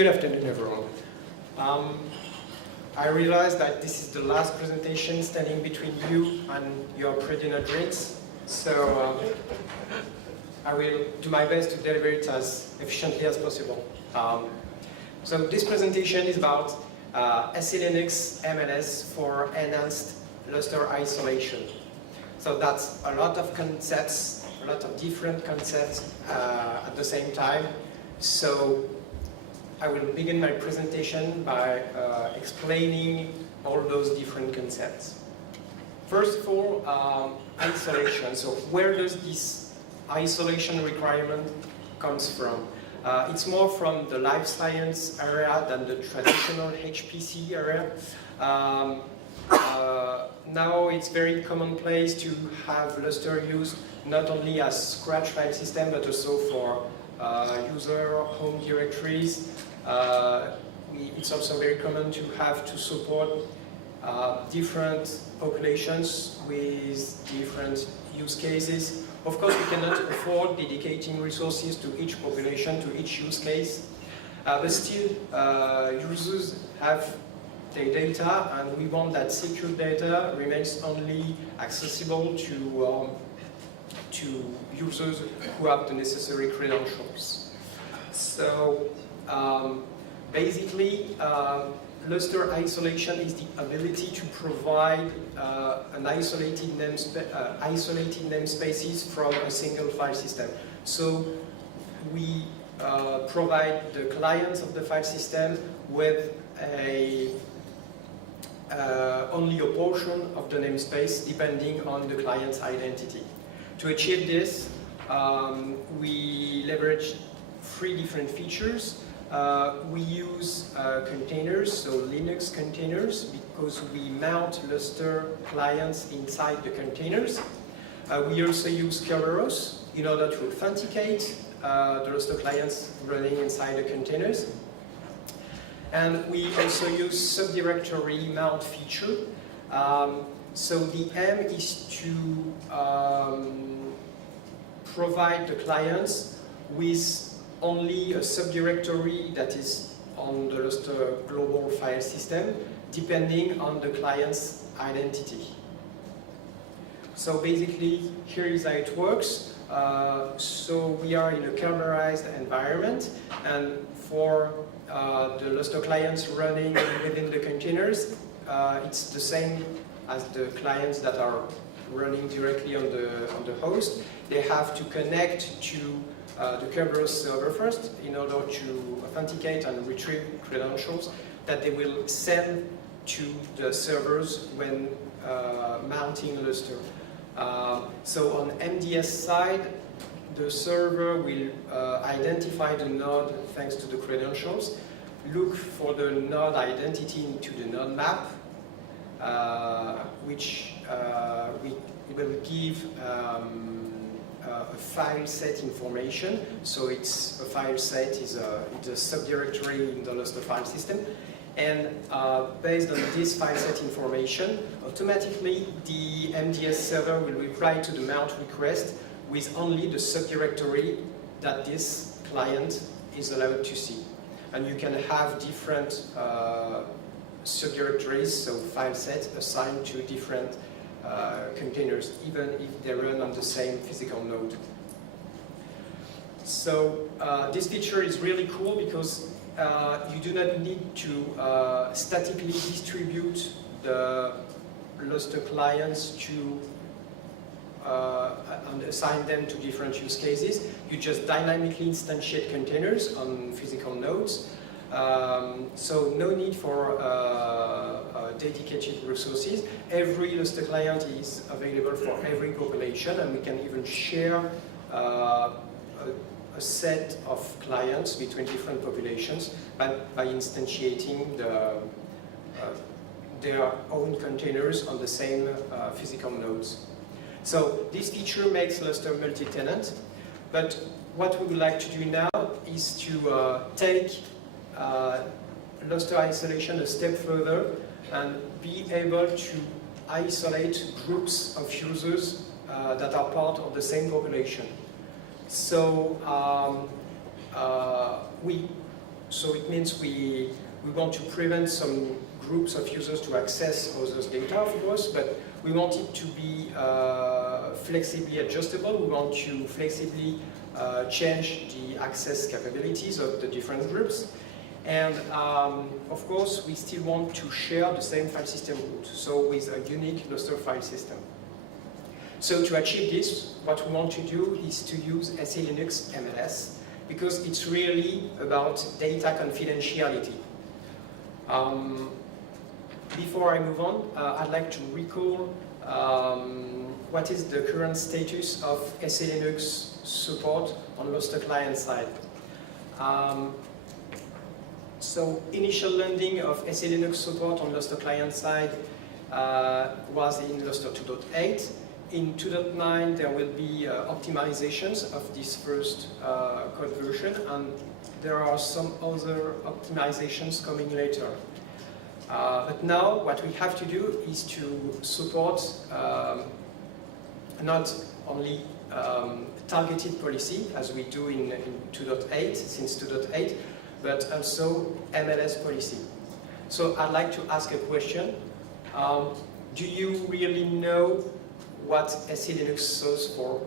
Good afternoon, everyone. I realize that this is the last presentation standing between you and your pre-dinner drinks, so I will do my best to deliver it as efficiently as possible. So this presentation is about SELinux MLS for enhanced Lustre isolation. So that's a lot of concepts, a lot of different concepts at the same time. So I will begin my presentation by explaining all those different concepts. First of all, isolation. So where does this isolation requirement comes from? It's more from the life science area than the traditional HPC area. Now it's very commonplace to have Lustre used not only as scratch file system but also for user home directories. It's also very common to have to support different populations with different use cases. Of course, we cannot afford dedicating resources to each population, to each use case, but still users have their data, and we want that secure data remains only accessible to users who have the necessary credentials. So basically, Lustre isolation is the ability to provide an isolated namespaces from a single file system. So we provide the clients of the file system with only a portion of the namespace depending on the client's identity. To achieve this, we leverage three different features. We use containers, so Linux containers, because we mount Lustre clients inside the containers. We also use Kerberos in order to authenticate the Lustre clients running inside the containers. And we also use subdirectory mount feature. So the aim is to provide the clients with only a subdirectory that is on the Lustre global file system, depending on the client's identity. So basically, here is how it works. So we are in a Kerberized environment, and for the Lustre clients running within the containers, it's the same as the clients that are running directly on the host. They have to connect to the Kerberos server first in order to authenticate and retrieve credentials that they will send to the servers when mounting Lustre. So on MDS side, the server will identify the node thanks to the credentials, look for the node identity into the node map, which will give a file set information. So it's a file set is a subdirectory in the Lustre file system, and based on this file set information, automatically the MDS server will reply to the mount request with only the subdirectory that this client is allowed to see. And you can have different subdirectories, so file sets assigned to different containers, even if they run on the same physical node. So this feature is really cool because you do not need to statically distribute the Lustre clients to and assign them to different use cases. You just dynamically instantiate containers on physical nodes. So no need for dedicated resources. Every Lustre client is available for every population, and we can even share a set of clients between different populations by instantiating their own containers on the same physical nodes. So this feature makes Lustre multi-tenant, but what we would like to do now is to take Lustre isolation a step further and be able to isolate groups of users that are part of the same population. So we So it means we want to prevent some groups of users to access others' data, of course, but we want it to be flexibly adjustable. We want to flexibly change the access capabilities of the different groups. And of course, we still want to share the same file system root, so with a unique Lustre file system. So to achieve this, what we want to do is to use SELinux MLS, because it's really about data confidentiality. Before I move on, I'd like to recall what is the current status of SELinux support on Lustre client side. So initial landing of SELinux support on Lustre client side was in Lustre 2.8. In 2.9 there will be optimizations of this first code version, and there are some other optimizations coming later. But now what we have to do is to support not only targeted policy as we do in 2.8, since 2.8, but also MLS policy. So I'd like to ask a question. Do you really know what SELinux stands for?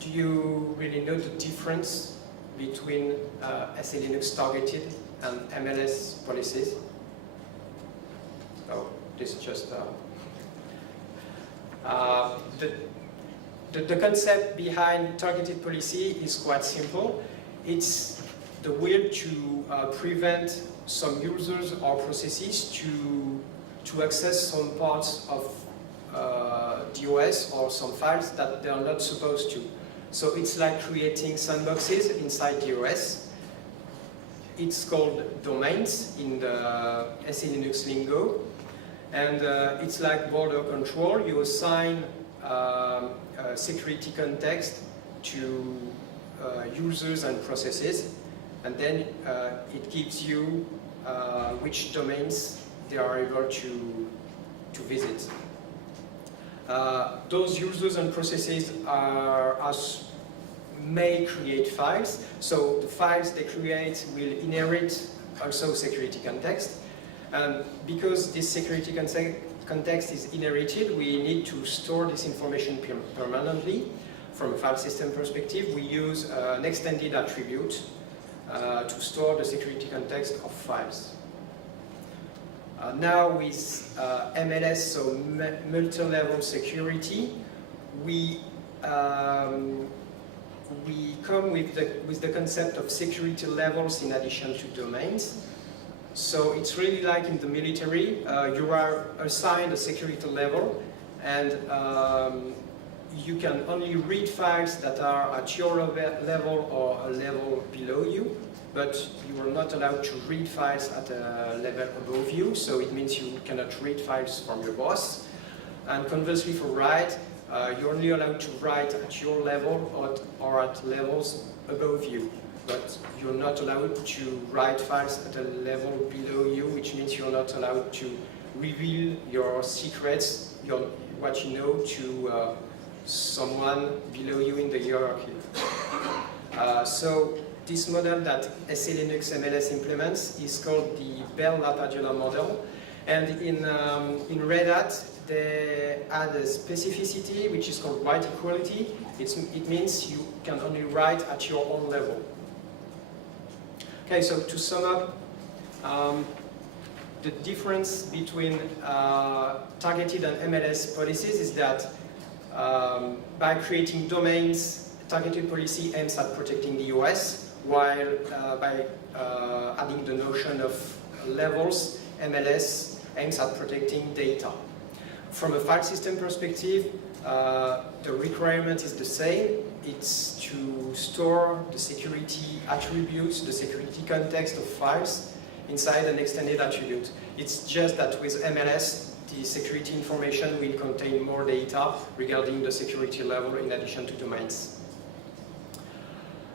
Do you really know the difference between SELinux targeted and MLS policies? Oh, this is just the concept behind targeted policy is quite simple. It's the will to prevent some users or processes to access some parts of the OS or some files that they are not supposed to. So it's like creating sandboxes inside the OS. It's called domains in the SELinux lingo. And it's like border control. You assign a security context to users and processes, and then it gives you which domains they are able to visit. Those users and processes may create files, so the files they create will inherit also security context. And because this security context is inherited, we need to store this information permanently. From a file system perspective, we use an extended attribute to store the security context of files. Now with MLS, so multi-level security, we come with the concept of security levels in addition to domains. So it's really like in the military, you are assigned a security level, and you can only read files that are at your level or a level below you, but you are not allowed to read files at a level above you, so it means you cannot read files from your boss. And conversely for write, you're only allowed to write at your level or at levels above you. But you're not allowed to write files at a level below you, which means you're not allowed to reveal your secrets, what you know, to someone below you in the hierarchy. So this model that SELinux MLS implements is called the Bell-LaPadula model. And in Red Hat, they add a specificity which is called write equality. It means you can only write at your own level. Okay, so to sum up, the difference between targeted and MLS policies is that by creating domains, targeted policy aims at protecting the OS, while by adding the notion of levels, MLS aims at protecting data. From a file system perspective, the requirement is the same. It's to store the security attributes, the security context of files inside an extended attribute. It's just that with MLS, the security information will contain more data regarding the security level in addition to domains.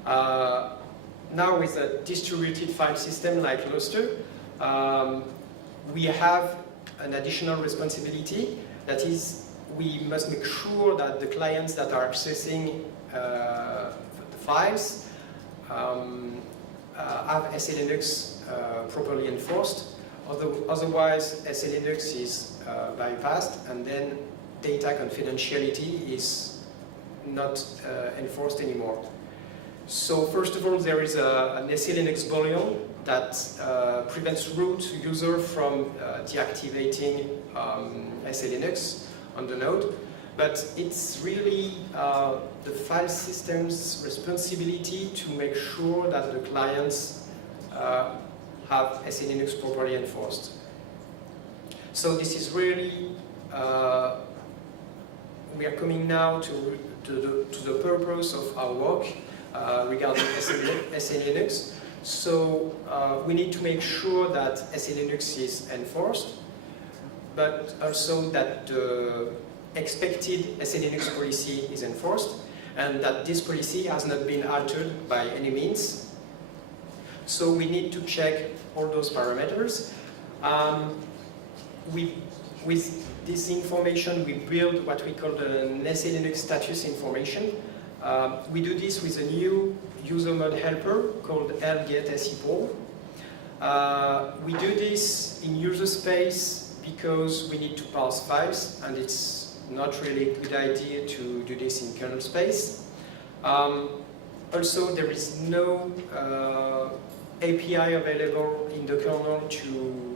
Now with a distributed file system like Lustre, we have an additional responsibility. That is, we must make sure that the clients that are accessing the files have SELinux properly enforced. Otherwise, SELinux is bypassed, and then data confidentiality is not enforced anymore. So first of all, there is an SELinux boolean that prevents root user from deactivating SELinux on the node. But it's really the file system's responsibility to make sure that the clients have SELinux properly enforced. So this is really, we are coming now to the purpose of our work regarding SELinux. So we need to make sure that SELinux is enforced, but also that the expected SELinux policy is enforced, and that this policy has not been altered by any means. So we need to check all those parameters. With this information, we build what we call the SELinux status information. We do this with a new user mode helper called LAD16 SELinux. We do this in user space because we need to parse files, and it's not really a good idea to do this in kernel space. Also, there is no API available in the kernel to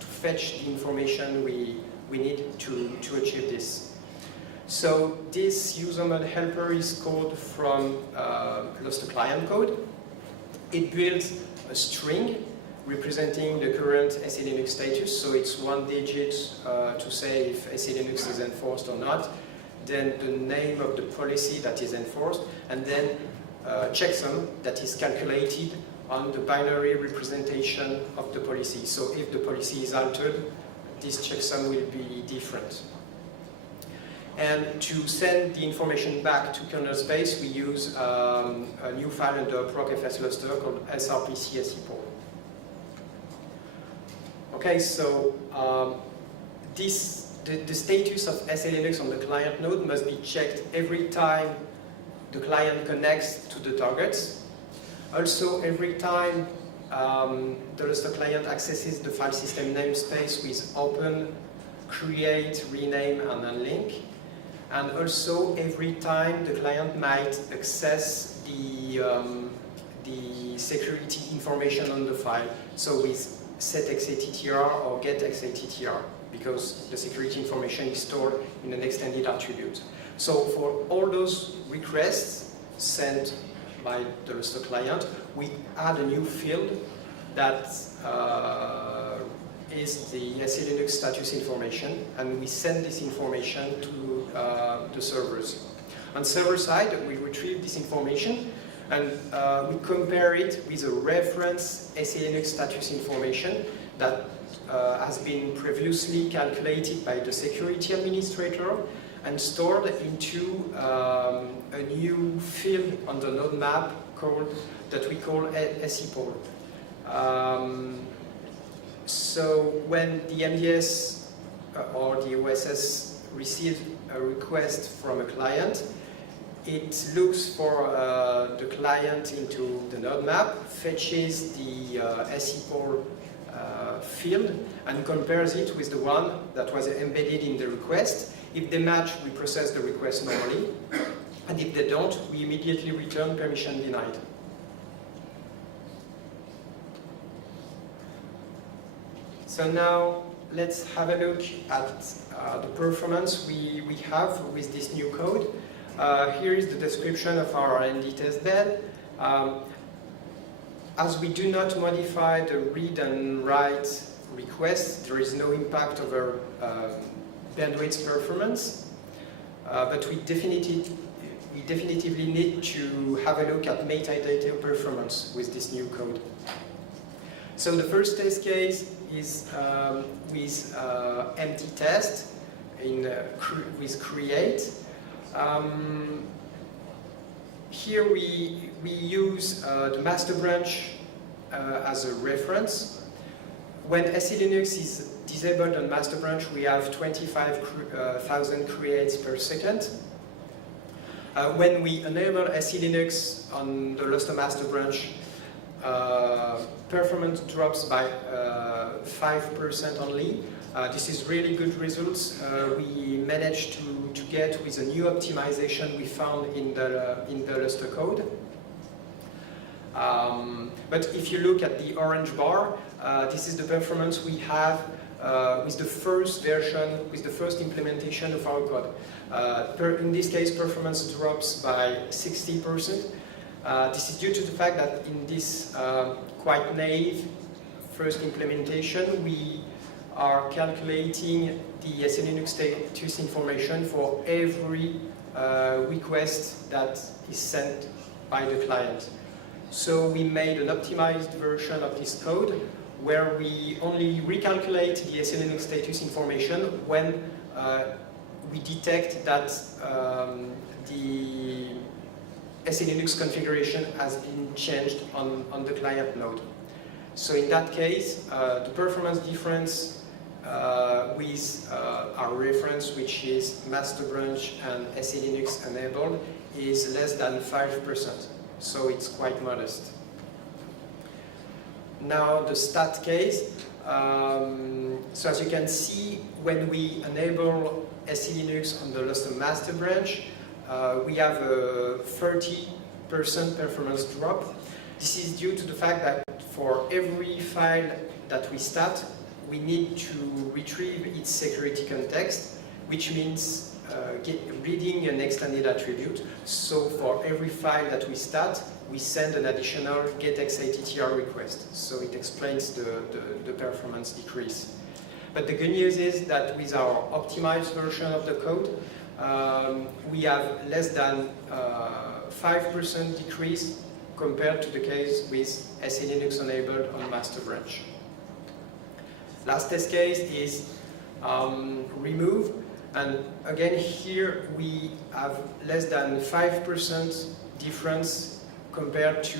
fetch the information we need to achieve this. So this user mode helper is called from Lustre client code. It builds a string representing the current SELinux status, so it's one digit to say if SELinux is enforced or not, then the name of the policy that is enforced, and then a checksum that is calculated on the binary representation of the policy. So if the policy is altered, this checksum will be different. And to send the information back to kernel space, we use a new file under procfs Lustre called srpc SEPOL. Okay, so the status of SELinux on the client node must be checked every time the client connects to the targets. Also, every time the Lustre client accesses the file system namespace with open, create, rename, and unlink. And also, every time the client might access the security information on the file, so with set xattr or get xattr, because the security information is stored in an extended attribute. So for all those requests sent by the Lustre client, we add a new field that is the SELinux status information, and we send this information to the servers. On server side, we retrieve this information and we compare it with a reference SELinux status information that has been previously calculated by the security administrator and stored into a new field on the node map that we call SEPOL. So when the MDS or the OSS receives a request from a client, it looks for the client into the node map, fetches the SEPOL field, and compares it with the one that was embedded in the request. If they match, we process the request normally, and if they don't, we immediately return permission denied. So now let's have a look at the performance we have with this new code. Here is the description of our R&D testbed. As we do not modify the read and write requests, there is no impact over bandwidth performance, but we definitively need to have a look at metadata performance with this new code. So the first test case is with empty test with create. Here we use the master branch as a reference. When SELinux is disabled on master branch, we have 25,000 creates per second. When we enable SELinux on the Lustre master branch, performance drops by 5% only. This is really good results. We managed to get with a new optimization we found in the Lustre code. But if you look at the orange bar, this is the performance we have with the first version, with the first implementation of our code. In this case, performance drops by 60%. This is due to the fact that in this quite naive first implementation, we are calculating the SELinux status information for every request that is sent by the client. So we made an optimized version of this code where we only recalculate the SELinux status information when we detect that the SELinux configuration has been changed on the client node. So in that case, the performance difference with our reference, which is master branch and SELinux enabled, is less than 5%. So it's quite modest. Now the stat case. So as you can see, when we enable SELinux on the Lustre master branch, we have a 30% performance drop. This is due to the fact that for every file that we start, we need to retrieve its security context, which means reading an extended attribute. So for every file that we start, we send an additional getXATTR request. So it explains the performance decrease. But the good news is that with our optimized version of the code, we have less than 5% decrease compared to the case with SELinux enabled on master branch. Last test case is remove, and again here we have less than 5% difference compared to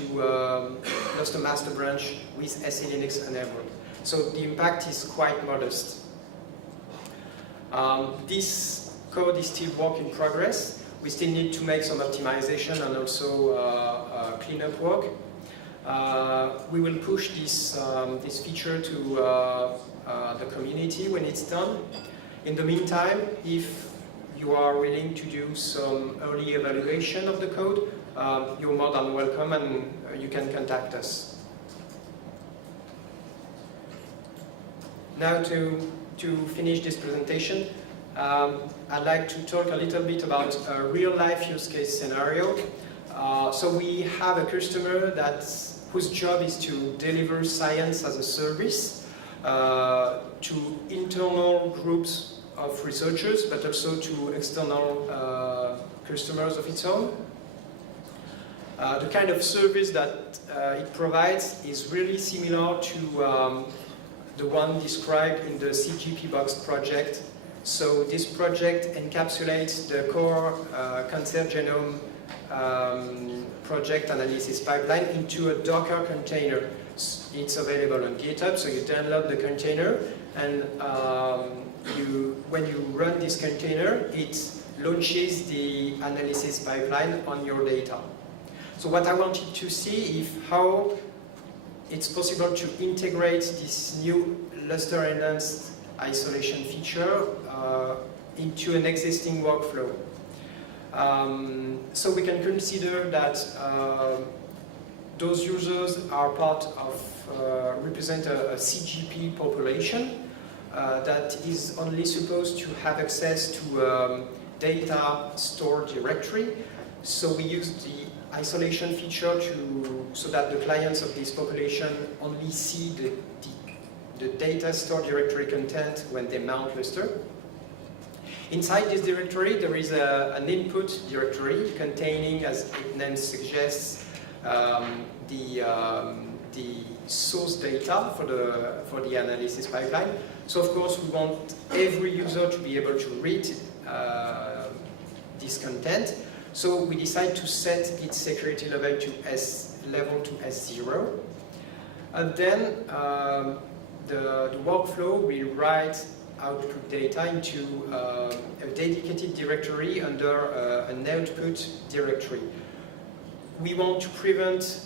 Lustre master branch with SELinux enabled. So the impact is quite modest. This code is still work in progress. We still need to make some optimization and also cleanup work. We will push this feature to the community when it's done. In the meantime, if you are willing to do some early evaluation of the code, you're more than welcome, and you can contact us. Now to finish this presentation, I'd like to talk a little bit about a real-life use case scenario. So we have a customer whose job is to deliver science as a service to internal groups of researchers, but also to external customers of its own. The kind of service that it provides is really similar to the one described in the CGP Box project. So this project encapsulates the core cancer genome project analysis pipeline into a Docker container. It's available on GitHub, so you download the container, and when you run this container, it launches the analysis pipeline on your data. So what I wanted to see is how it's possible to integrate this new Lustre enhanced isolation feature into an existing workflow. So we can consider that those users are part of, represent a CGP population that is only supposed to have access to data store directory. So we use the isolation feature so that the clients of this population only see the data store directory content when they mount Lustre. Inside this directory, there is an input directory containing, as its name suggests, the source data for the analysis pipeline. So of course we want every user to be able to read this content. So we decide to set its security level to S0. And then the workflow will write output data into a dedicated directory under an output directory. We want to prevent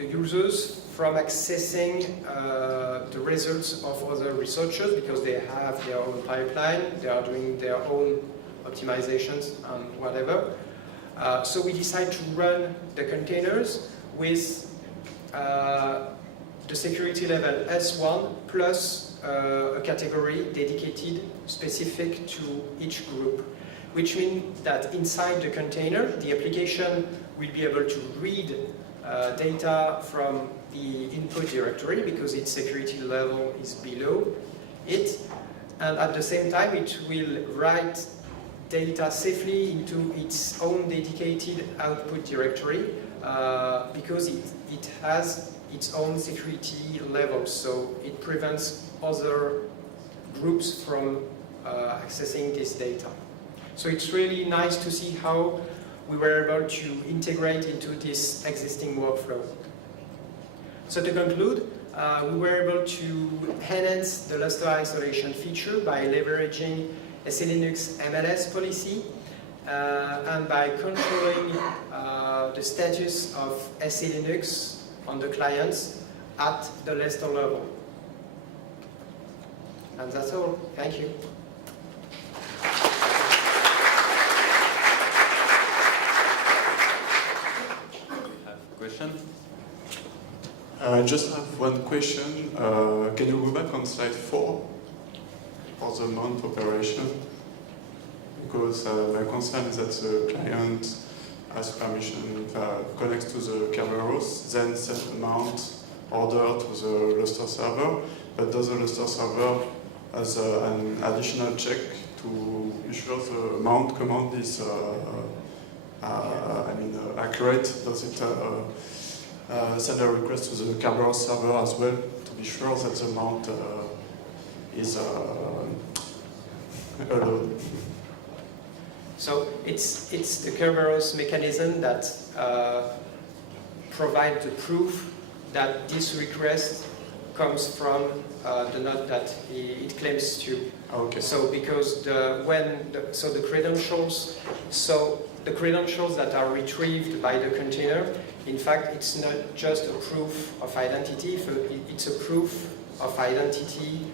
the users from accessing the results of other researchers, because they have their own pipeline, they are doing their own optimizations and whatever. So we decide to run the containers with the security level S1 plus a category dedicated specific to each group, which means that inside the container, the application will be able to read data from the input directory because its security level is below it, and at the same time it will write data safely into its own dedicated output directory because it has its own security levels, so it prevents other groups from accessing this data. So it's really nice to see how we were able to integrate into this existing workflow. So to conclude, we were able to enhance the Lustre isolation feature by leveraging SELinux MLS policy and by controlling the status of SELinux on the clients at the Lustre level. And that's all. Thank you. Question? I just have one question. Can you go back on slide 4 for the mount operation? Because my concern is that the client has permission, connects to the Kerberos, then send a mount order to the Lustre server, but does the Lustre server has an additional check to be sure the mount command is accurate? Does it send a request to the Kerberos server as well to be sure that the mount is allowed? So it's the Kerberos mechanism that provides the proof that this request comes from the node that it claims to. Okay. So because the credentials that are retrieved by the container, in fact, it's not just a proof of identity, it's a proof of identity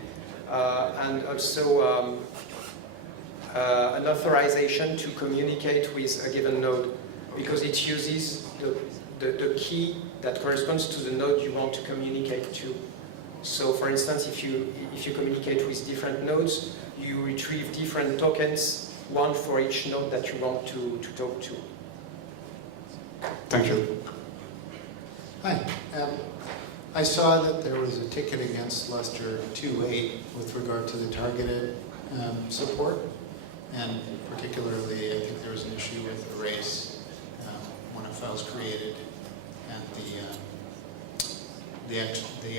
and also an authorization to communicate with a given node, because it uses the key that corresponds to the node you want to communicate to. So, for instance, if you communicate with different nodes, you retrieve different tokens, one for each node that you want to talk to. Thank you. Hi. I saw that there was a ticket against Lustre 2.8 with regard to the targeted support, and particularly I think there was an issue with erase when a file is created and the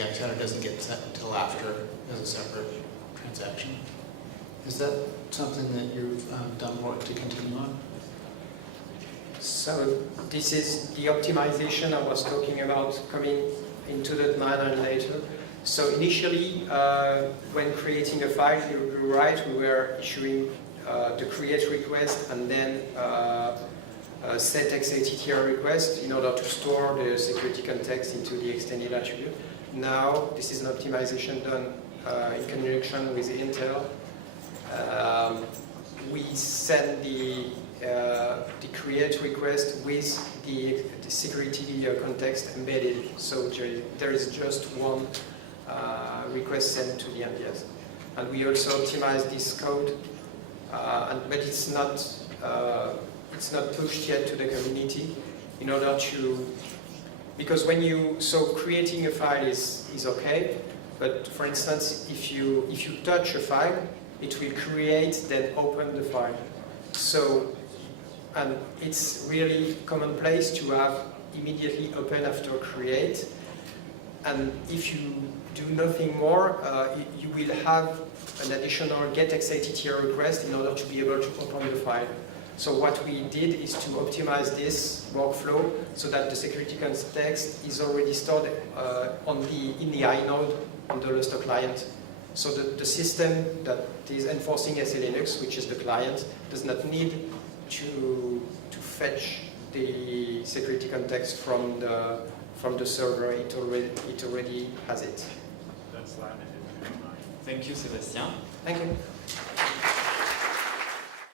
antenna doesn't get set until after as a separate transaction. Is that something that you've done work to continue on? So this is the optimization I was talking about, coming into that manner later. So initially, when creating a file, you're right, we were issuing the create request and then set XATTR request in order to store the security context into the extended attribute. Now, this is an optimization done in conjunction with Intel. We send the create request with the security context embedded, so there is just one request sent to the NDS. And we also optimize this code, but it's not pushed yet to the community in order to, because creating a file is okay, but for instance, if you touch a file, it will create, then open the file. So, and it's really commonplace to have immediately open after create. And if you do nothing more, you will have an additional get XATTR request in order to be able to open the file. So what we did is to optimize this workflow so that the security context is already stored in the inode on the Lustre client. So the system that is enforcing SELinux, which is the client, does not need to fetch the security context from from the server, it already has it. That's landed in my mind. Thank you, Sébastien. Thank you.